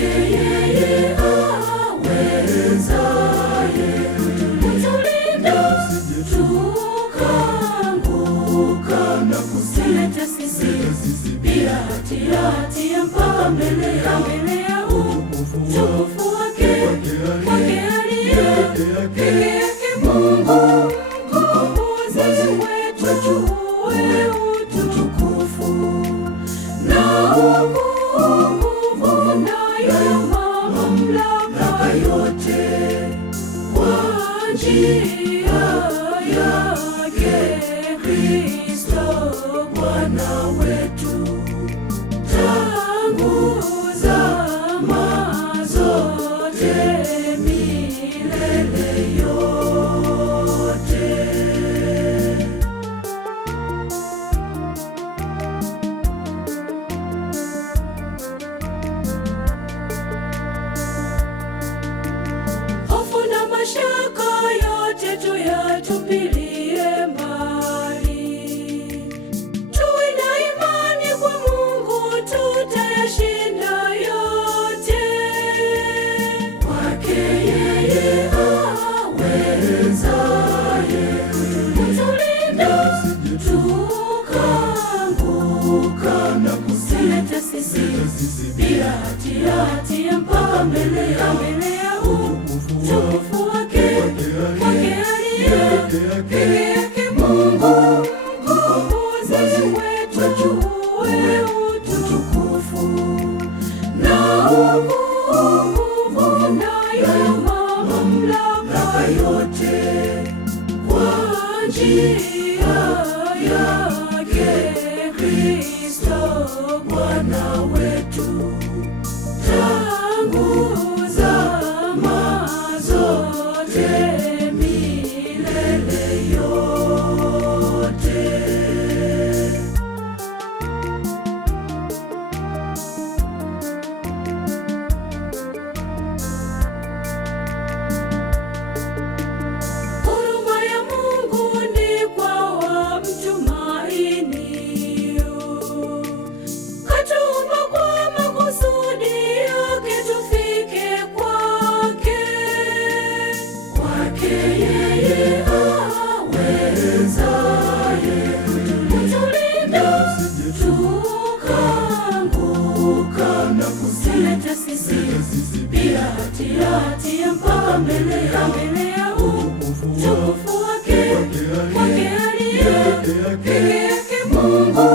kwake yeye awezaye kutulinda tukaanguka na kusileta sisi bila hatia mpaka mbele ya utukufu wake aliye peke yake Mungu mkombozi wetu, uwe utukufu na nguvu nayo mamlaka yote kwa njia yake Kristo Bwana wetu, tangu zama zote milele yote. Hofu na mashaka yote tuyatupilie mbali, tuwe na imani kwa Mungu, tutayashinda yote. Kwake yeye awezaye kutulinda tukaanguka na kusileta sisi bila hatia mpaka mbele ya utukufu wake aliye peke yake Mungu mkombozi wetu, uwe utukufu na nguvu nayo mamlaka yote kwa njia yake Kristo Bwana wetu, tangu zama zote milele yote. Huruma ya Mungu ni kwa wamtumainio, katuumba kwa makusudi yake tufike kwake. Kwake yeye awezaye kutulinda tukaanguka na kusileta sisi bila hatia mpaka mbele ya utukufu wake aliye peke yake Mungu